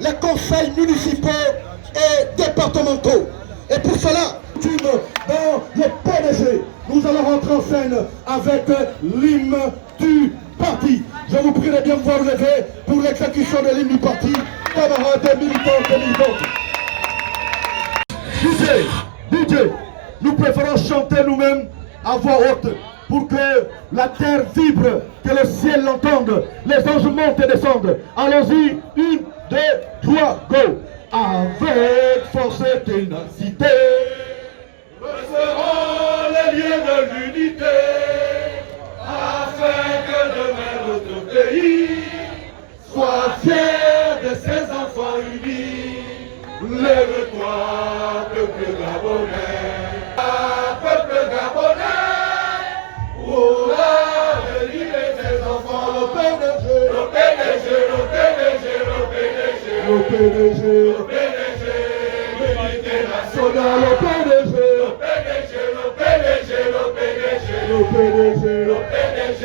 les conseils municipaux et départementaux. Et pour cela, dans le PDG, nous allons rentrer en scène avec l'hymne du parti. Je vous prie de bien pouvoir vous lever pour l'exécution de l'hymne du parti, camarades et militants et militantes. DJ, nous préférons chanter nous-mêmes à voix haute pour que la terre vibre, que le ciel l'entende, les anges montent et descendent. Allons-y, 1, 2, 3, go! Avec force et ténacité, nous serons les lieux de l'unité, afin que demain notre pays soit fier de ses enfants unis. Lève-toi, peuple gabonais, peuple gabonais, pour l'avenir de ses enfants, le PDG, le PDG, le PDG, le PDG, le PDG, l'unité nationale, le PDG, le PDG, le PDG, le PDG, le PDG,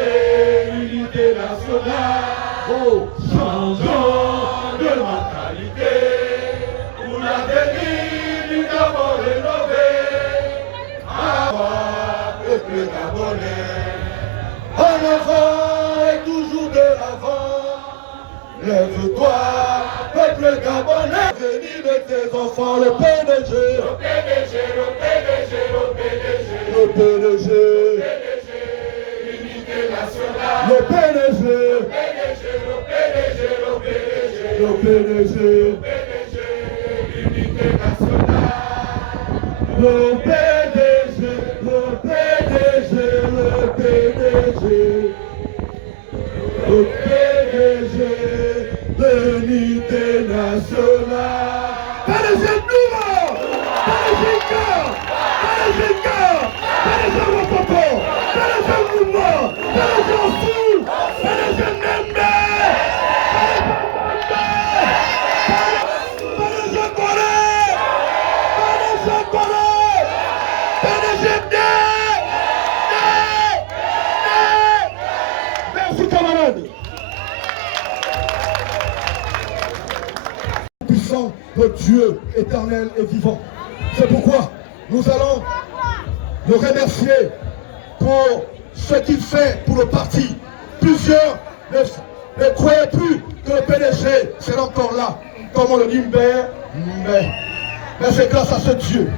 l'unité nationale. Oh, changeons de mentalité. L'avenir du Gabon rénové, peuple gabonais, en avant et toujours de l'avant. Lève-toi, peuple gabonais, venir de tes enfants, le PDG, le PDG, le PDG, le PDG, le PDG, l'unité nationale, le PDG, le PDG, le PDG, le PDG, le PDG. Le PDG, le PDG, le PDG, le PDG de l'unité nationale. PDG Nouma, PDG Ka, PDG Ka, PDG Ropopo, PDG Nouma, PDG Ossou, PDG Nembe. Merci camarades. Puissant de Dieu éternel et vivant. C'est pourquoi nous allons le remercier pour ce qu'il fait pour le parti. Plusieurs ne croyaient plus que le PDG serait encore là. Comme on le dit, mais c'est grâce à ce Dieu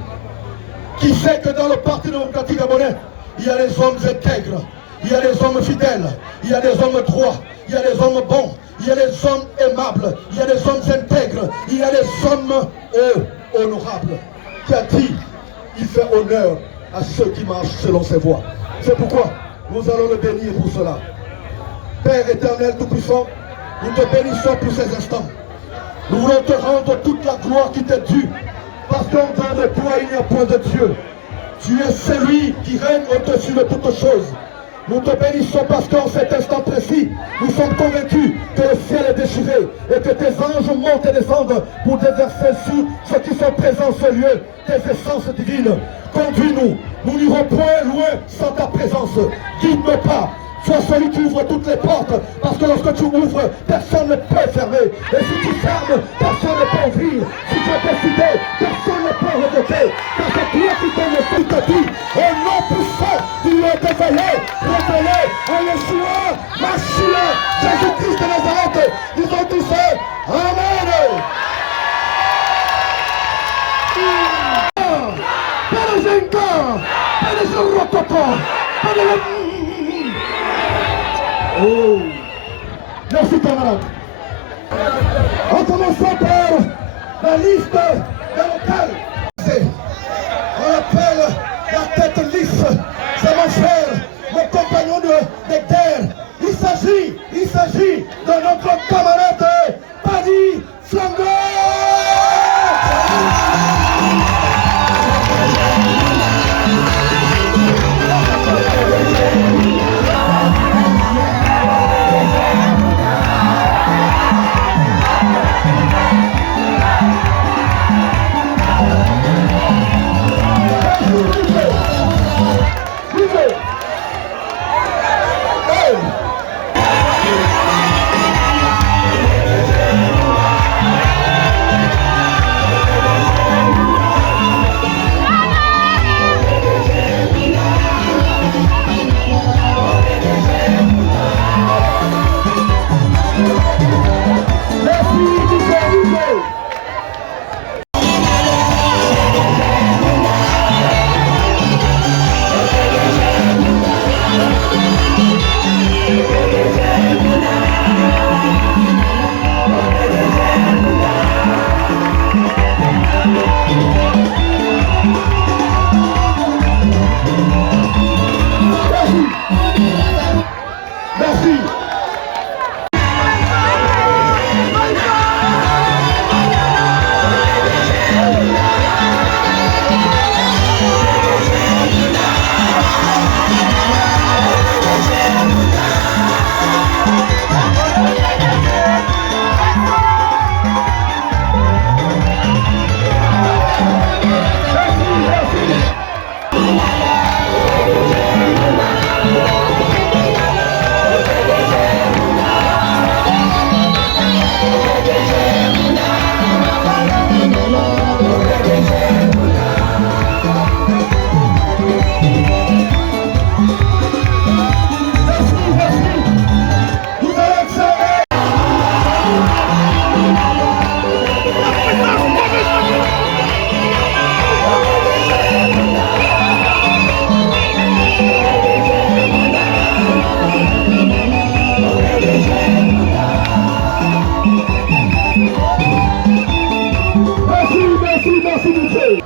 qui sait que dans le Parti démocratique gabonais, il y a des hommes intègres, il y a des hommes fidèles, il y a des hommes droits, il y a des hommes bons, il y a des hommes aimables, il y a des hommes intègres, il y a des hommes honorables. Qui a dit, il fait honneur à ceux qui marchent selon ses voies. C'est pourquoi nous allons le bénir pour cela. Père éternel tout-puissant, nous te bénissons pour ces instants. Nous voulons te rendre toute la gloire qui t'est due. Parce qu'en dehors de toi, il n'y a point de Dieu. Tu es celui qui règne au-dessus de toutes choses. Nous te bénissons parce qu'en cet instant précis, nous sommes convaincus que le ciel est déchiré et que tes anges montent et descendent pour déverser sur ceux qui sont présents en ce lieu tes essences divines. Conduis-nous, nous n'irons point loin sans ta présence. Guide-nous pas. Sois celui qui ouvre toutes les portes, parce que lorsque tu ouvres, personne ne peut fermer. Et si tu fermes, personne ne peut ouvrir. Si tu as décidé, personne ne peut rejeter. Car c'est toi qui donnes le fruit de vie. Au nom puissant du lieu révélé en Yeshua, Machia, Jésus-Christ de Nazareth. Disons tous ça. Amen. Oh. Merci camarades. En commençant par la liste des locales. On appelle la tête lisse. C'est mon frère, mon compagnon de guerre. Il s'agit de notre camarade Paddy Flambeau.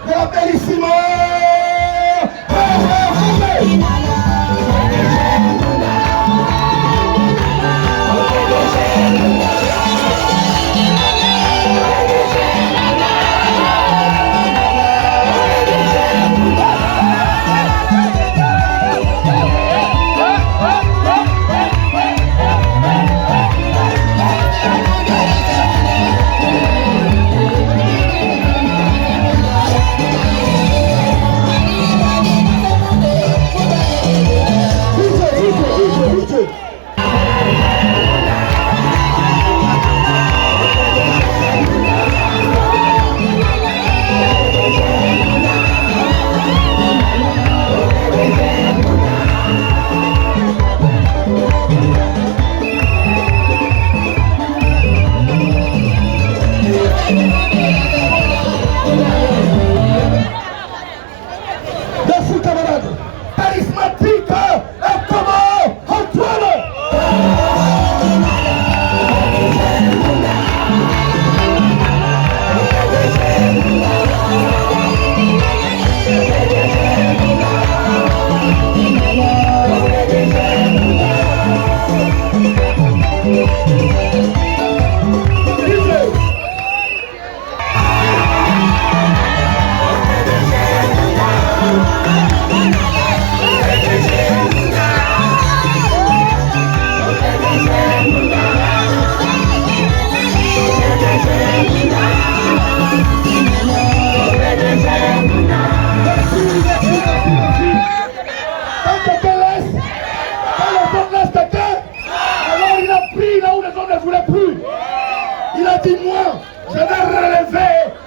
de la bellissima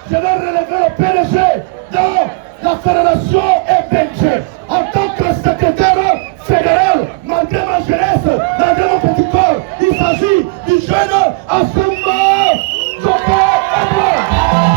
je vais relever le PDG dans la fédération FNG en tant que secrétaire fédéral, malgré ma jeunesse, malgré mon petit corps. Il s'agit du jeune Assamba Joké Edouard.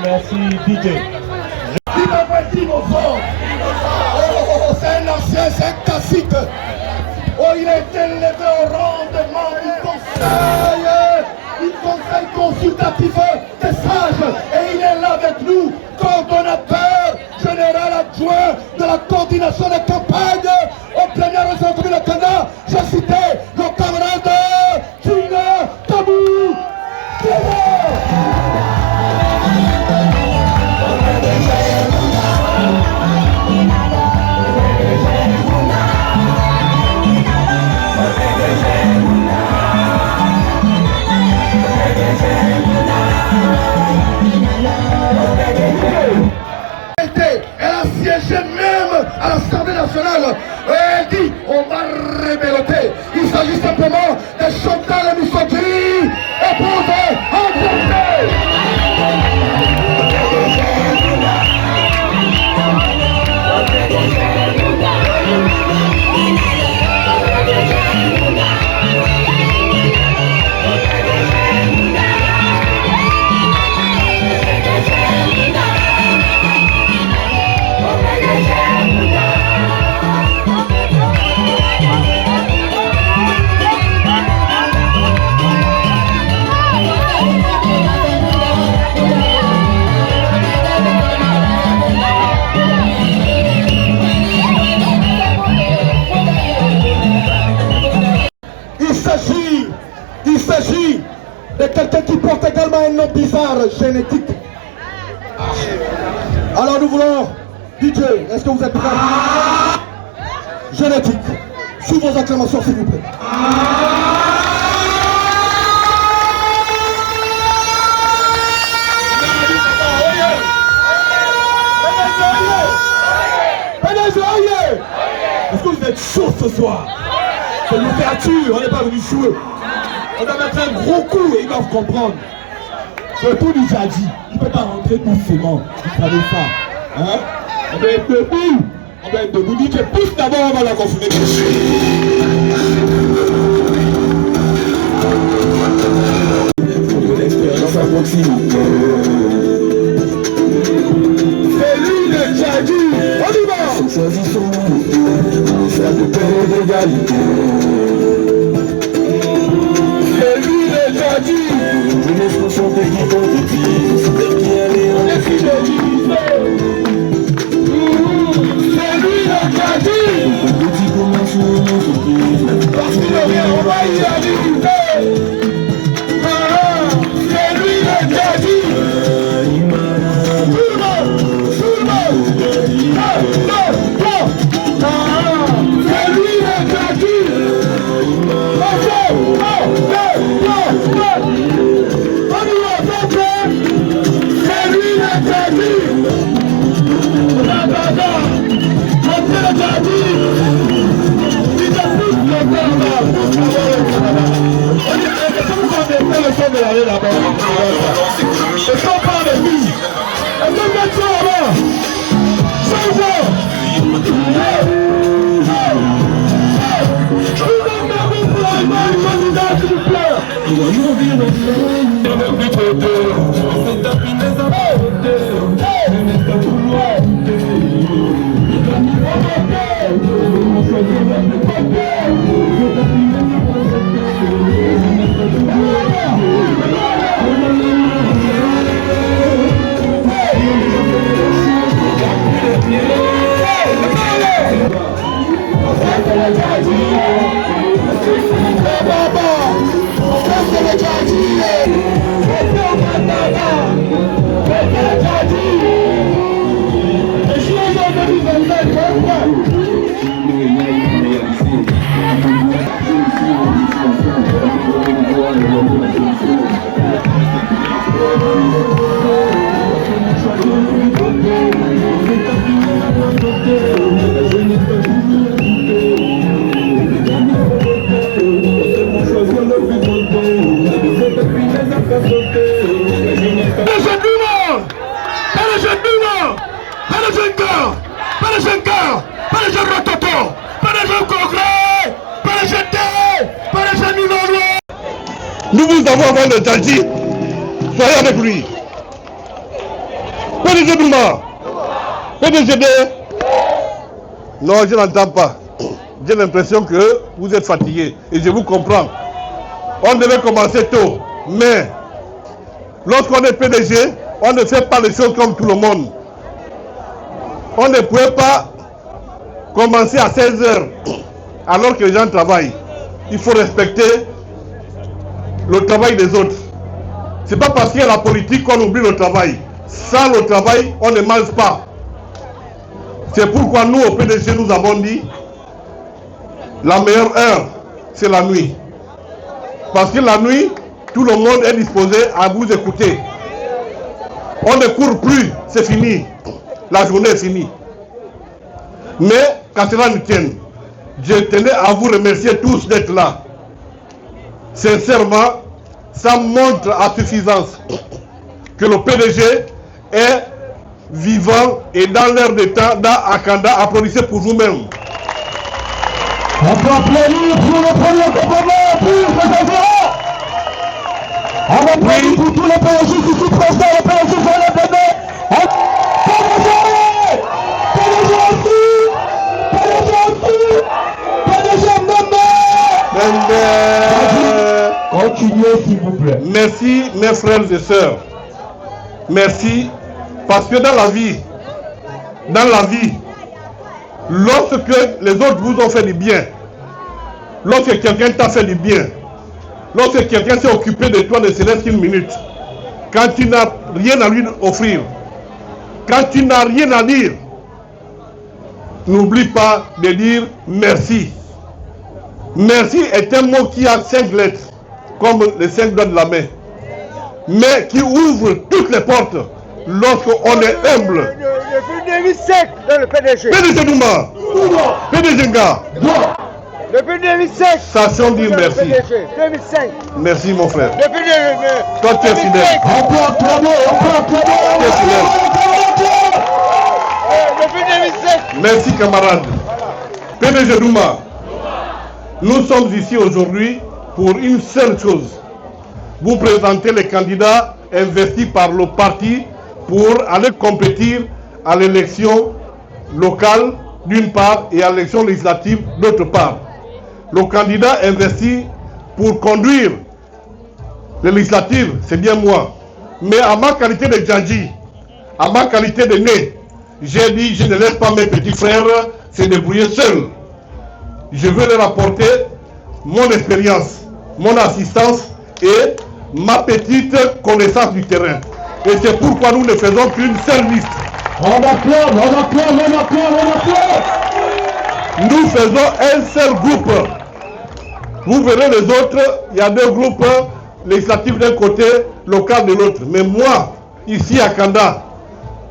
Merci DJ. C'est un ancien, c'est un classique. Oh, il a été élevé au rang de membre du conseil consultatif des sages. Et il est là avec nous, coordonnateur général adjoint de la coordination des campagnes au plénière de la Canada. J'ai cité nos camarades Tina Tabou. Elle a siégé même à l'Assemblée nationale. Et elle dit on va rébeloter. Il s'agit simplement de Chantal Misogynie opposée en français. Il s'agit de quelqu'un qui porte également un nom bizarre, génétique. Alors nous voulons, DJ, est-ce que vous êtes prêts? Génétique, sous vos acclamations s'il vous plaît. Est-ce que vous êtes chaud ce soir? C'est l'ouverture, on n'est pas venu jouer. On va mettre un gros coup et ils doivent comprendre. Surtout du Jadi, il ne peut pas rentrer doucement. Vous savez ça. Hein? On va être debout. On va être debout. DJ, pousse d'abord, on va la confirmer. L'expérience à proximité. C'est lui le Jadi. On y va. Choisissons faire de paix et d'égalité. Une explosion technique positive, c'est qui allait en efficacité. C'est lui le Jadi. Le petit commence une entreprise, parce qu'il n'a rien, on va y arriver. C'est lui le Jadi. Tout le monde, tout le monde. C'est lui le Jadi. les jeunes Nouma, pas les jeunes gars, pas les jeunes gars, pas les jeunes Rototo, pas les jeunes Congrès, pas les jeunes Terre, pas les jeunes Nivanois. Nous vous avons avant de Djadji, soyez avec lui. PDG Nouma, PDG. Non, je n'entends pas. J'ai l'impression que vous êtes fatigué et je vous comprends. On devait commencer tôt, mais lorsqu'on est PDG, on ne fait pas les choses comme tout le monde. On ne pouvait pas commencer à 16 h alors que les gens travaillent. Il faut respecter le travail des autres. Ce n'est pas parce qu'il y a la politique qu'on oublie le travail. Sans le travail, on ne mange pas. C'est pourquoi nous, au PDG, nous avons dit la meilleure heure, c'est la nuit. Parce que la nuit, tout le monde est disposé à vous écouter. On ne court plus, c'est fini. La journée est finie. Mais, qu'à cela nous tienne, je tenais à vous remercier tous d'être là. Sincèrement, ça montre à suffisance que le PDG est vivant et dans l'air de temps, dans Akanda. Applaudissez pour vous-même. On peut applaudir pour le premier combat, pour le président. On va applaudir pour tous les PDG qui sont présents, les PDG sur le bébé. PDG aussi, continuez s'il vous plaît. Merci mes frères et sœurs. Merci parce que dans la vie, lorsque les autres vous ont fait du bien, lorsque quelqu'un t'a fait du bien, lorsque quelqu'un s'est occupé de toi ne serait-ce qu'une minute, quand tu n'as rien à lui offrir, quand tu n'as rien à dire, n'oublie pas de dire merci. Merci est un mot qui a 5 lettres, comme les 5 doigts de la main, mais qui ouvre toutes les portes lorsqu'on est humble. Depuis 2005, dans le PDG. PDG Nouma, PDG Nga. Depuis 2005. Station dire merci. PDG, 2005. Merci mon frère. Depuis 2005. Toi tu es fidèle. On peut applaudir, on peut applaudir. Tu es fidèle. Depuis 2005. Merci camarade. PDG Nouma, nous sommes ici aujourd'hui pour une seule chose. Vous présentez les candidats investis par le parti pour aller compétir à l'élection locale d'une part et à l'élection législative d'autre part. Le candidat investi pour conduire les législatives, c'est bien moi. Mais à ma qualité de Djadji, à ma qualité de né, j'ai dit je ne laisse pas mes petits frères se débrouiller seuls. Je veux leur apporter mon expérience, mon assistance et ma petite connaissance du terrain. Et c'est pourquoi nous ne faisons qu'une seule liste. On acclame, on acclame, on acclame, on acclame. Nous faisons un seul groupe. Vous verrez les autres, il y a 2 groupes législatifs d'un côté, local de l'autre. Mais moi, ici à Kanda,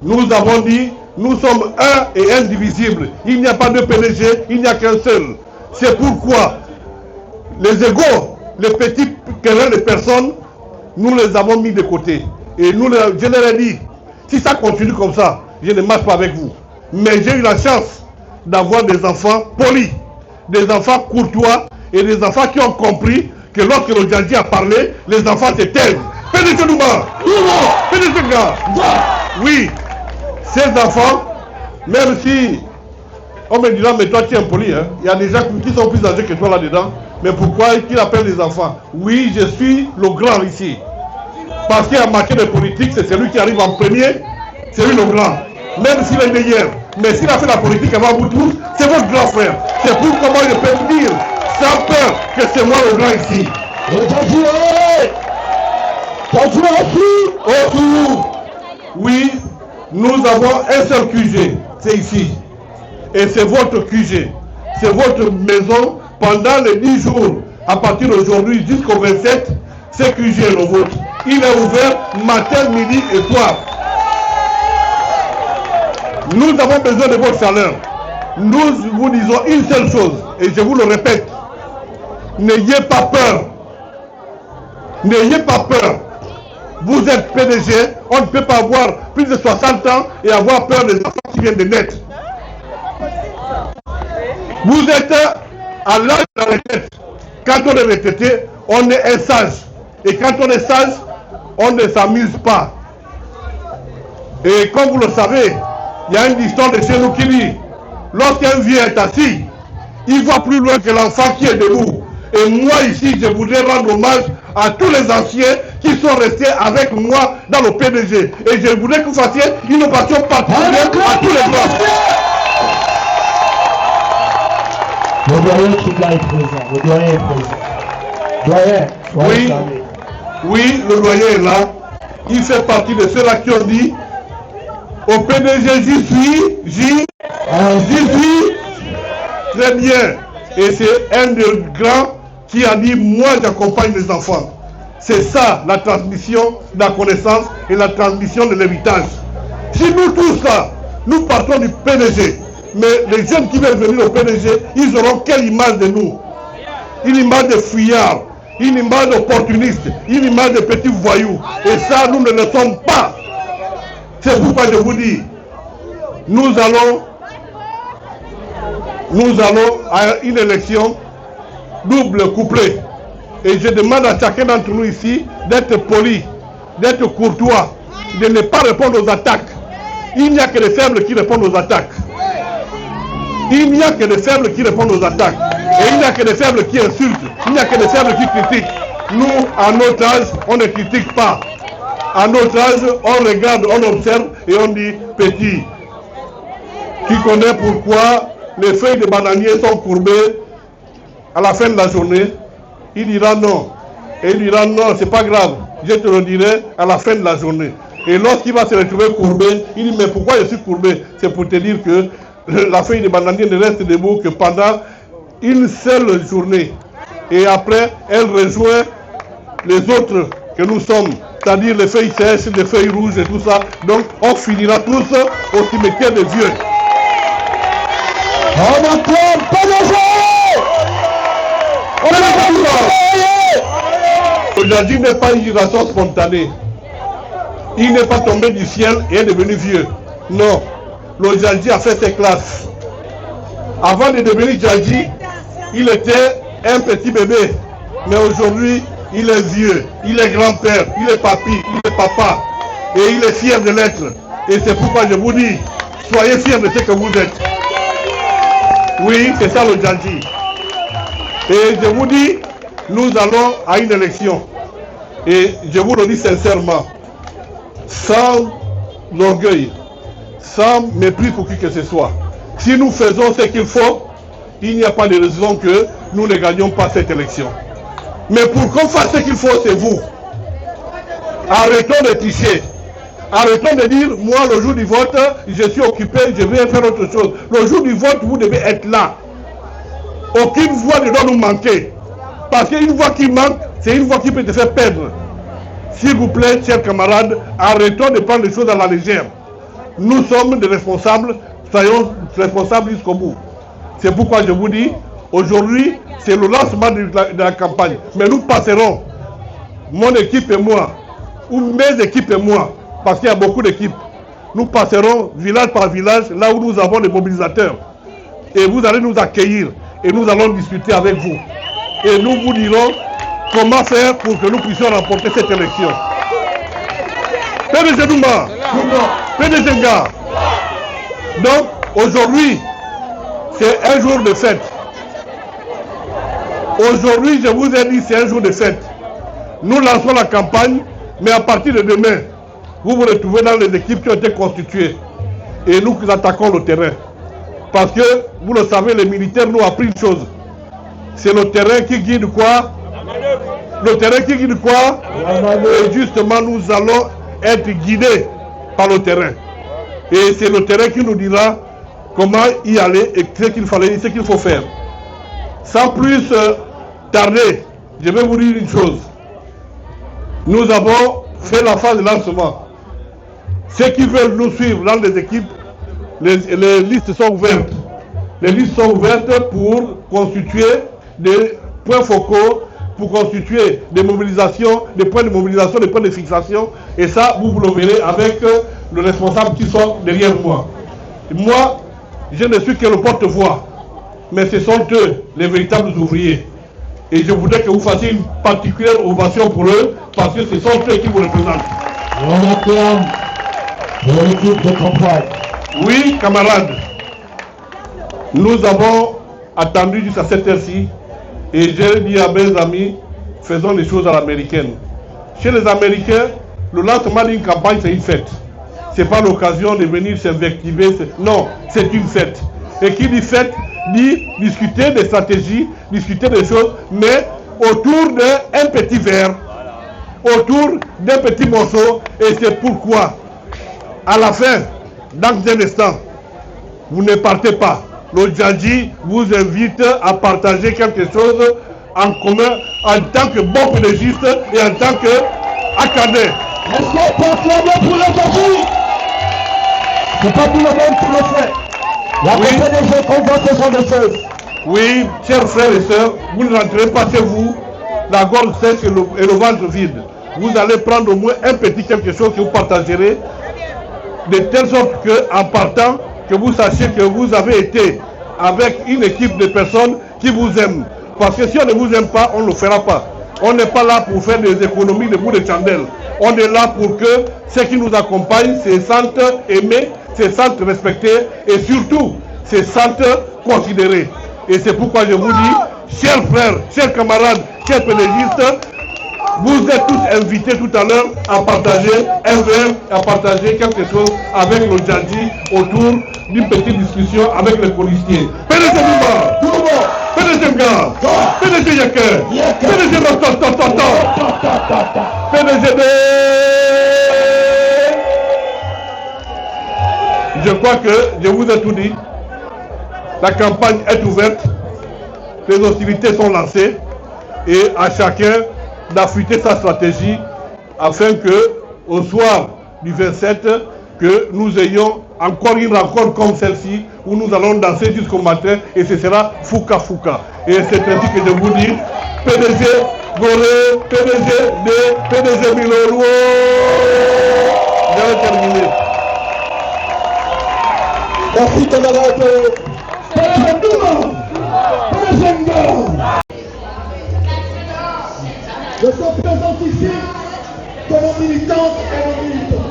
nous avons dit, nous sommes un et indivisibles. Il n'y a pas de PDG, il n'y a qu'un seul. C'est pourquoi les égos, les petits querelles de personnes, nous les avons mis de côté. Et je leur ai dit, si ça continue comme ça, je ne marche pas avec vous. Mais j'ai eu la chance d'avoir des enfants polis, des enfants courtois et des enfants qui ont compris que lorsque le Djadji a parlé, les enfants se taisent. PDG Nouma, PDG Nga. Oui, ces enfants, même si on me dira, mais toi tu es impoli, hein? Il y a des gens qui sont plus âgés que toi là-dedans, mais pourquoi ils appellent les enfants? Oui, je suis le grand ici. Parce qu'en matière de politique, c'est celui qui arrive en premier, c'est lui le grand. Même s'il est meilleur. Mais s'il a fait la politique avant vous tous, c'est votre grand frère. C'est pour comment je peux dire, sans peur, que c'est moi le grand ici. Oui, nous avons un seul QG, c'est ici. Et c'est votre QG. C'est votre maison pendant les 10 jours. À partir d'aujourd'hui jusqu'au 27, c'est QG est le vôtre. Il est ouvert matin, midi et soir. Nous avons besoin de votre chaleur. Nous vous disons une seule chose, et je vous le répète. N'ayez pas peur. N'ayez pas peur. Vous êtes PDG, on ne peut pas avoir plus de 60 ans et avoir peur des enfants qui viennent de naître. Vous êtes à l'âge de la retraite. Quand on est retraité, on est un sage. Et quand on est sage, on ne s'amuse pas. Et comme vous le savez, il y a une histoire de chez nous qui dit, lorsqu'un vieux est assis, il voit plus loin que l'enfant qui est debout. Et moi ici, je voudrais rendre hommage à tous les anciens qui sont restés avec moi dans le PDG. Et je voudrais que vous fassiez une ovation particulière à tous les grands. Le doyen qui doit être présent. Le doyen est présent. Doyen, oui, oui, le doyen est là. Il fait partie de ceux-là qui ont dit au PDG, j'y suis. Très bien. Et c'est un des grands qui a dit, moi j'accompagne les enfants. C'est ça la transmission de la connaissance et la transmission de l'héritage. Si nous tous là, nous partons du PDG, mais les jeunes qui veulent venir au PDG, ils auront quelle image de nous? Une image de fuyards, une image d'opportunistes, une image de petits voyous. Et ça, nous ne le sommes pas. C'est pourquoi je vous dis, nous allons à une élection double couplée. Et je demande à chacun d'entre nous ici d'être poli, d'être courtois, de ne pas répondre aux attaques. Il n'y a que les faibles qui répondent aux attaques. Il n'y a que des faibles qui répondent aux attaques. Et il n'y a que des faibles qui insultent. Il n'y a que des faibles qui critiquent. Nous, à notre âge, on ne critique pas. À notre âge, on regarde, on observe et on dit petit. Tu connais pourquoi les feuilles de bananier sont courbées à la fin de la journée? Il dira non. Et il dira non, c'est pas grave. Je te le dirai à la fin de la journée. Et lorsqu'il va se retrouver courbé, il dit mais pourquoi je suis courbé? C'est pour te dire que la feuille de bananier ne reste debout que pendant une seule journée. Et après, elle rejoint les autres que nous sommes, c'est-à-dire les feuilles sèches, les feuilles rouges et tout ça. Donc, on finira tous au cimetière des vieux. On acclame PDG! On acclame PDG! Le jardin n'est pas une génération spontanée. Il n'est pas tombé du ciel et est devenu vieux. Non. Le Djadji a fait ses classes. Avant de devenir Djadji, il était un petit bébé. Mais aujourd'hui, il est vieux, il est grand-père, il est papi, il est papa. Et il est fier de l'être. Et c'est pourquoi je vous dis, soyez fiers de ce que vous êtes. Oui, c'est ça le Djadji. Et je vous dis, nous allons à une élection. Et je vous le dis sincèrement, sans orgueil, sans mépris pour qui que ce soit. Si nous faisons ce qu'il faut, il n'y a pas de raison que nous ne gagnions pas cette élection. Mais pour qu'on fasse ce qu'il faut, c'est vous. Arrêtons de tricher. Arrêtons de dire, moi le jour du vote, je suis occupé, je vais faire autre chose. Le jour du vote, vous devez être là. Aucune voix ne doit nous manquer. Parce qu'une voix qui manque, c'est une voix qui peut te faire perdre. S'il vous plaît, chers camarades, arrêtons de prendre les choses à la légère. Nous sommes des responsables, soyons responsables jusqu'au bout. C'est pourquoi je vous dis, aujourd'hui, c'est le lancement de la campagne. Mais nous passerons, mon équipe et moi, ou mes équipes et moi, parce qu'il y a beaucoup d'équipes, nous passerons village par village, là où nous avons des mobilisateurs. Et vous allez nous accueillir, et nous allons discuter avec vous. Et nous vous dirons comment faire pour que nous puissions remporter cette élection. PDG Douma, PDG Nga. Donc, aujourd'hui, c'est un jour de fête. Aujourd'hui, je vous ai dit, c'est un jour de fête. Nous lançons la campagne, mais à partir de demain, vous vous retrouvez dans les équipes qui ont été constituées. Et nous attaquons le terrain. Parce que, vous le savez, les militaires nous ont appris une chose. C'est le terrain qui guide quoi? Le terrain qui guide quoi? Et justement, nous allons être guidés par le terrain. Et c'est le terrain qui nous dira comment y aller et ce qu'il faut faire. Sans plus tarder, je vais vous dire une chose. Nous avons fait la phase de lancement. Ceux qui veulent nous suivre dans les équipes, les listes sont ouvertes. Les listes sont ouvertes pour constituer des points focaux pour constituer des mobilisations, des points de mobilisation, des points de fixation. Et ça, vous le verrez avec le responsable qui sont derrière moi. Moi, je ne suis que le porte-voix, mais ce sont eux les véritables ouvriers. Et je voudrais que vous fassiez une particulière ovation pour eux, parce que ce sont eux qui vous représentent. On acclame l'équipe de campagne. Oui, camarades, nous avons attendu jusqu'à cette heure-ci, et j'ai dit à mes amis, faisons les choses à l'américaine. Chez les Américains, le lancement d'une campagne, c'est une fête. Ce n'est pas l'occasion de venir s'invectiver. Non, c'est une fête. Et qui dit fête, dit discuter des stratégies, discuter des choses, mais autour d'un petit verre, autour d'un petit morceau. Et c'est pourquoi, à la fin, dans un instant, vous ne partez pas. Le Djadji vous invite à partager quelque chose en commun en tant que bon pédagogiste et en tant qu'acadien. Est-ce qu'on peut acclamer pour le Djadji? C'est pas tout le monde qui le fait. La PDG convoque ce genre de choses. Oui, chers frères et sœurs, vous ne rentrez pas chez vous, la gorge sèche et le ventre vide. Vous allez prendre au moins un petit quelque chose que vous partagerez, de telle sorte qu'en partant, que vous sachiez que vous avez été avec une équipe de personnes qui vous aiment. Parce que si on ne vous aime pas, on ne le fera pas. On n'est pas là pour faire des économies de bout de chandelle. On est là pour que ceux qui nous accompagnent se sentent aimés, se sentent respectés et surtout se sentent considérés. Et c'est pourquoi je vous dis, chers frères, chers camarades, chers pédagogistes, vous êtes tous invités tout à l'heure à partager un verre, à partager quelque chose avec le Djadji autour d'une petite discussion avec les policiers. PDG Bimba, tout le monde, PDG Nga, PDG Yeke, PDG Nototototo, PDG de... Je crois que je vous ai tout dit. La campagne est ouverte, les hostilités sont lancées et à chacun d'affûter sa stratégie afin que au soir du 27 que nous ayons encore une rencontre comme celle-ci où nous allons danser jusqu'au matin et ce sera Fouka Fouka. Et c'est ainsi que je vous dis, PDG Gorée, PDG de PDG Miloro. Je vais terminer. Merci camarade. Je se présente ici comme militante et un militant.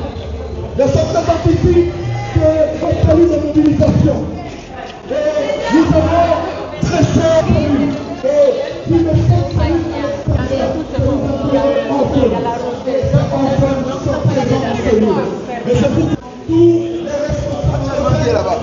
Je se présente ici comme celui de mobilisation. Et nous avons très cher celui. Et il me faut celui que nous sommes présents chez nous. Mais c'est pour tous les responsables là-bas.